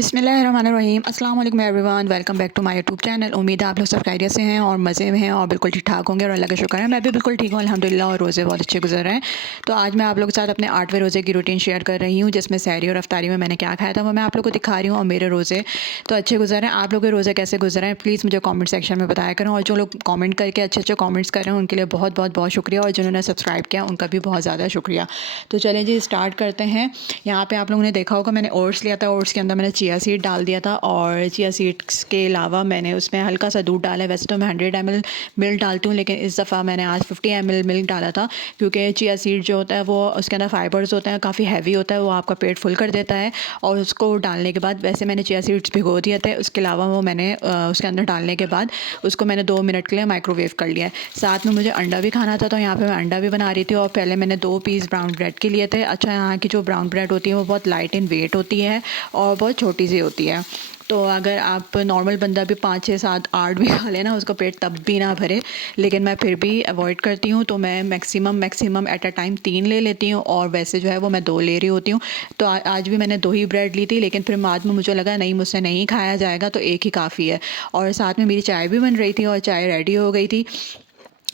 बिस्मिल्लाहिर्रहमानिर्रहीम अस्सलाम वालेकुम everyone, welcome back to my YouTube channel. उम्मीद है आप लोग सब खैरियत से हैं और मज़े में हैं और बिल्कुल ठीक ठाक होंगे और अल्लाह का शुक्र है मैं भी बिल्कुल ठीक हूँ अल्हम्दुलिल्लाह। और रोज़े बहुत अच्छे गुजर रहे हैं। तो आज मैं आप लोगों के साथ अपने 8वें रोज़े की रूटीन शेयर कर रही हूँ, जिसमें सहरी और अफ्तारी में मैंने क्या खाया था वो मैं आप लोग को दिखा रही हूँ। और मेरे रोज़े तो अच्छे गुजर हैं। आप लोग के रोज़े कैसे गुजर हैं प्लीज़ मुझे कॉमेंट सेक्शन में बताया करें। और जो लोग कॉमेंट करके अच्छे अच्छे कॉमेंट्स कर रहे हैं उनके लिए बहुत बहुत बहुत शुक्रिया, और जिन्होंने सब्सक्राइब किया उनका भी बहुत ज़्यादा शुक्रिया। तो चलें जी स्टार्ट करते हैं। यहाँ पे आप लोगों ने देखा होगा मैंने ओट्स लिया था, ओट्स के अंदर मैंने चिया सीड डाल दिया था, और चिया सीड्स के अलावा मैंने उसमें हल्का सा दूध डाला है। वैसे तो मैं 100 ml मिल्क डालती हूँ, लेकिन इस दफ़ा मैंने आज 50 ml मिल्क डाला था, क्योंकि चिया सीड जो होता है वो उसके अंदर फाइबर्स होते हैं, काफ़ी हैवी होता है, वो आपका पेट फुल कर देता है। और उसको डालने के बाद वैसे मैंने चिया सीड्स भिगो दिए थे, उसके अलावा वो मैंने उसके अंदर डालने के बाद उसको मैंने 2 मिनट के लिए माइक्रोवेव कर लिया है। साथ में मुझे अंडा भी खाना था, तो यहाँ पे मैं अंडा भी बना रही थी। और पहले मैंने 2 पीस ब्राउन ब्रेड के लिए थे। अच्छा, यहाँ की जो ब्राउन ब्रेड होती है वो बहुत लाइट इन वेट होती है और बहुत छोटी सी होती है। तो अगर आप नॉर्मल बंदा भी 5 6 7 8 भी खा लेना उसका पेट तब भी ना भरे, लेकिन मैं फिर भी अवॉइड करती हूँ। तो मैं मैक्सिमम एट अ टाइम 3 ले लेती हूँ, और वैसे जो है वो मैं 2 ले रही होती हूँ। तो आज भी मैंने 2 ही ब्रेड ली थी, लेकिन फिर बाद में मुझे लगा नहीं, मुझसे नहीं खाया जाएगा, तो एक ही काफ़ी है। और साथ में मेरी चाय भी बन रही थी और चाय रेडी हो गई थी।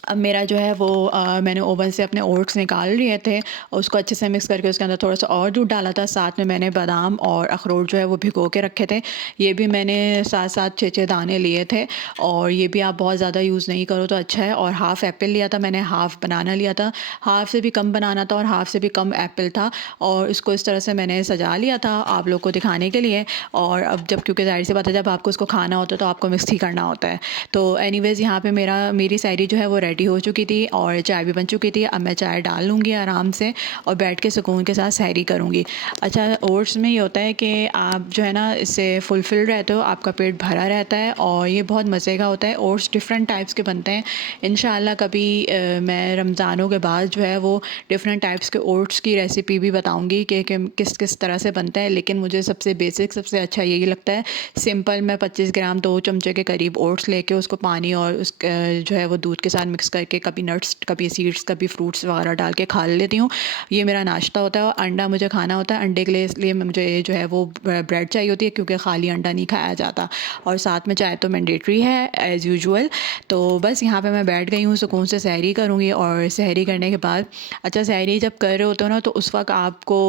अब मेरा जो है वो मैंने ओवन से अपने ओट्स निकाल लिए थे, और उसको अच्छे से मिक्स करके उसके अंदर थोड़ा सा और दूध डाला था। साथ में मैंने बादाम और अखरोट जो है वो भिगो के रखे थे, ये भी मैंने 7 6 6 दाने लिए थे। और ये भी आप बहुत ज़्यादा यूज़ नहीं करो तो अच्छा है। और हाफ़ एप्पल लिया था मैंने, हाफ़ बनाना लिया था, हाफ़ से भी कम बनाना था और हाफ़ से भी कम एप्पल था। और इसको इस तरह से मैंने सजा लिया था आप लोग को दिखाने के लिए। और अब जब, क्योंकि ज़ाहिर सी बात है जब आपको उसको खाना होता है तो आपको मिक्स ही करना होता है। तो एनीवेज़ यहाँ पे मेरी शायरी जो है वो रेडी हो चुकी थी और चाय भी बन चुकी थी। अब मैं चाय डाल लूँगी आराम से और बैठ के सुकून के साथ सहरी करूँगी। अच्छा, ओट्स में ये होता है कि आप जो है ना इससे फुलफिल रहते हो, आपका पेट भरा रहता है और ये बहुत मज़े का होता है। ओट्स डिफरेंट टाइप्स के बनते हैं। इंशाल्लाह कभी मैं रमज़ानों के बाद जो है वो डिफरेंट टाइप्स के ओट्स की रेसिपी भी बताऊँगी कि किस किस तरह से बनता है। लेकिन मुझे सबसे बेसिक सबसे अच्छा यही लगता है, सिंपल। मैं 25 ग्राम 2 चमचे के करीब ओट्स लेके उसको पानी और उस जो है वो दूध के साथ मिक्स करके कभी नट्स कभी सीड्स कभी फ्रूट्स वगैरह डाल के खा लेती हूँ। ये मेरा नाश्ता होता है। और अंडा मुझे खाना होता है, अंडे के लिए इसलिए मुझे जो है वो ब्रेड चाहिए होती है, क्योंकि खाली अंडा नहीं खाया जाता। और साथ में चाय तो मैंडेटरी है एज़ यूजुअल। तो बस यहाँ पे मैं बैठ गई हूँ, सुकून से सहरी करूँगी। और सहरी करने के बाद, अच्छा, सहरी जब कर रहे होते हो ना तो उस वक्त आपको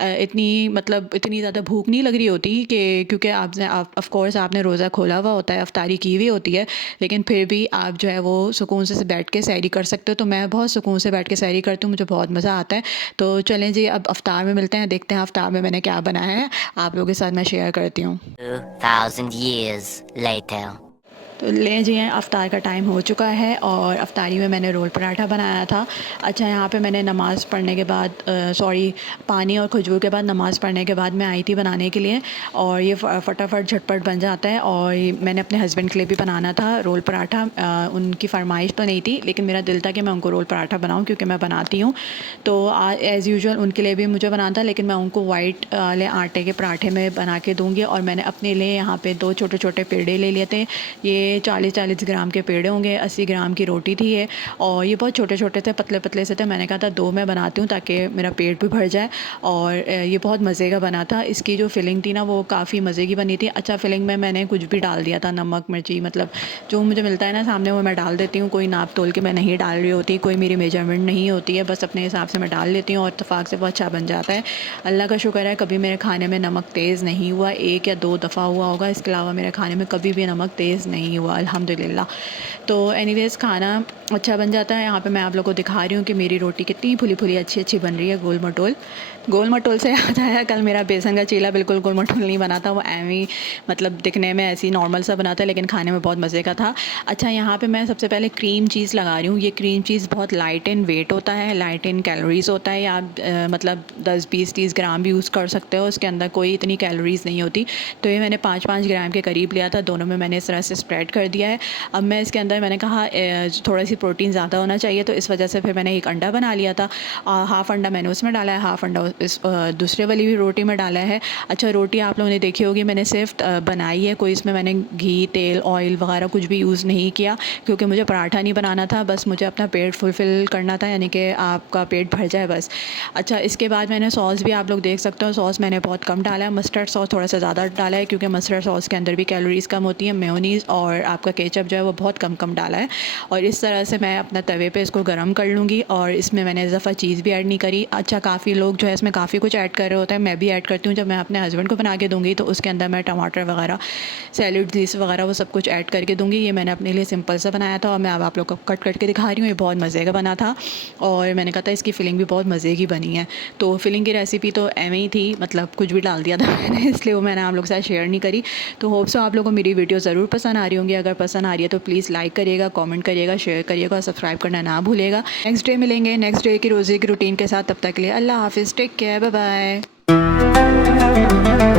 इतनी ज़्यादा भूख नहीं लग रही होती, कि क्योंकि ऑफ कोर्स आपने रोज़ा खोला हुआ होता है, अफ्तारी की हुई होती है, लेकिन फिर भी आप जो है वो सुकून से बैठ के सहरी कर सकते हो। तो मैं बहुत सुकून से बैठ के सहरी करती हूँ, मुझे बहुत मज़ा आता है। तो चलें जी अब अफ्तार में मिलते हैं, देखते हैं अफ्तार में मैंने क्या बनाया है, आप लोगों के साथ मैं शेयर करती हूँ। 2,000 years later. तो लें जी, अफ्तार का टाइम हो चुका है और अफ्तारी में मैंने रोल पराठा बनाया था। अच्छा, यहाँ पे मैंने नमाज़ पढ़ने के बाद पानी और खजूर के बाद नमाज़ पढ़ने के बाद मैं आई थी बनाने के लिए। और ये फटाफट झटपट बन जाता है। और मैंने अपने हस्बैंड के लिए भी बनाना था रोल पराठा। उनकी फरमाइश तो नहीं थी, लेकिन मेरा दिल था कि मैं उनको रोल पराठा बनाऊँ, क्योंकि मैं बनाती हूँ। तो एज़ यूजुअल उनके लिए भी मुझे बनाना था, लेकिन मैं उनको वाइट वाले आटे के पराठे में बना के दूँगी। और मैंने अपने लिए यहाँ पे 2 छोटे छोटे पेड़े ले लिए थे। ये 40-40 ग्राम के पेड़े होंगे, 80 ग्राम की रोटी थी ये। और ये बहुत छोटे छोटे थे, पतले पतले से थे। मैंने कहा था 2 मैं बनाती हूँ ताकि मेरा पेट भी भर जाए। और ये बहुत मज़े का बना था। इसकी जो फिलिंग थी ना वो काफ़ी मज़े की बनी थी। अच्छा, फिलिंग में मैंने कुछ भी डाल दिया था, नमक मिर्ची, मतलब जो मुझे मिलता है ना सामने वो मैं डाल देती हूँ। कोई नाप तोल के मैं नहीं डाल रही होती, कोई मेरी मेजरमेंट नहीं होती है, बस अपने हिसाब से मैं डाल लेती हूँ और इत्तेफाक से बहुत अच्छा बन जाता है। अल्लाह का शुक्र है कभी मेरे खाने में नमक तेज़ नहीं हुआ, 1 या 2 दफ़ा हुआ होगा, इसके अलावा मेरे खाने में कभी भी नमक तेज़ नहीं हुआ अल्हम्दुलिल्लाह। तो एनीवेज़ खाना अच्छा बन जाता है। यहाँ पे मैं आप लोगों को दिखा रही हूँ कि मेरी रोटी कितनी फुली फुली अच्छी अच्छी बन रही है, गोल मटोल। गोल मटोल से याद आया, कल मेरा बेसन का चीला बिल्कुल गोल मटोल नहीं बना था, वो एवी मतलब दिखने में ऐसी नॉर्मल सा बना था, लेकिन खाने में बहुत मज़े का था। अच्छा, यहाँ पे मैं सबसे पहले क्रीम चीज़ लगा रही हूँ। ये क्रीम चीज़ बहुत लाइट इन वेट होता है, लाइट इन कैलोरीज़ होता है। या आप मतलब 10 20 30 ग्राम भी यूज़ कर सकते हो, उसके अंदर कोई इतनी कैलोरीज़ नहीं होती। तो ये मैंने 5 5 ग्राम के करीब लिया था, दोनों में मैंने इस तरह से स्प्रेड ऐड कर दिया है। अब मैं इसके अंदर मैंने कहा थोड़ा सी प्रोटीन ज़्यादा होना चाहिए, तो इस वजह से फिर मैंने एक अंडा बना लिया था। हाफ़ अंडा मैंने उसमें डाला है, हाफ़ अंडा इस दूसरे वाली भी रोटी में डाला है। अच्छा, रोटी आप लोगों ने देखी होगी, मैंने सिर्फ बनाई है, कोई इसमें मैंने घी, तेल, ऑयल वगैरह कुछ भी यूज़ नहीं किया, क्योंकि मुझे पराठा नहीं बनाना था, बस मुझे अपना पेट फुलफ़िल करना था, यानी कि आपका पेट भर जाए बस। अच्छा, इसके बाद मैंने सॉस भी आप लोग देख सकते हो, सॉस मैंने बहुत कम डाला है, मस्टर्ड सॉस थोड़ा सा ज़्यादा डाला है, क्योंकि मस्टर्ड सॉस के अंदर भी कैलोरीज़ कम होती हैं। मेयोनीज़ और आपका केचप जो है वो बहुत कम डाला है। और इस तरह से मैं अपना तवे पे इसको गर्म कर लूँगी, और इसमें मैंने इस दफ़ा चीज़ भी ऐड नहीं करी। अच्छा, काफ़ी लोग जो है इसमें काफ़ी कुछ ऐड कर रहे होते हैं, मैं भी ऐड करती हूँ। जब मैं अपने हस्बैंड को बना के दूँगी तो उसके अंदर मैं टमाटर वगैरह, सैलड लीव्स वगैरह वो सब कुछ ऐड करके दूँगी। ये मैंने अपने लिए सिंपल सा बनाया था, और मैं अब आप लोग को कट करके दिखा रही हूँ। ये बहुत मज़े का बना था, और मैंने कहा था इसकी फ़िलिंग भी बहुत मज़े की बनी है। तो फ़िलिंग की रेसिपी तो एवं ही थी, मतलब कुछ भी डाल दिया था मैंने, इसलिए वो मैंने आप लोग के साथ शेयर नहीं करी। तो होप सो आप लोगों को मेरी वीडियो ज़रूर पसंद आ रही होंगी। अगर पसंद आ रही है तो प्लीज़ लाइक करिएगा, कमेंट करिएगा, शेयर करिएगा, और सब्सक्राइब करना ना भूलिएगा। नेक्स्ट डे मिलेंगे नेक्स्ट डे की रोज़े की रूटीन के साथ। तब तक के लिए अल्लाह हाफ़िज़, टेक केयर, बाय बाय।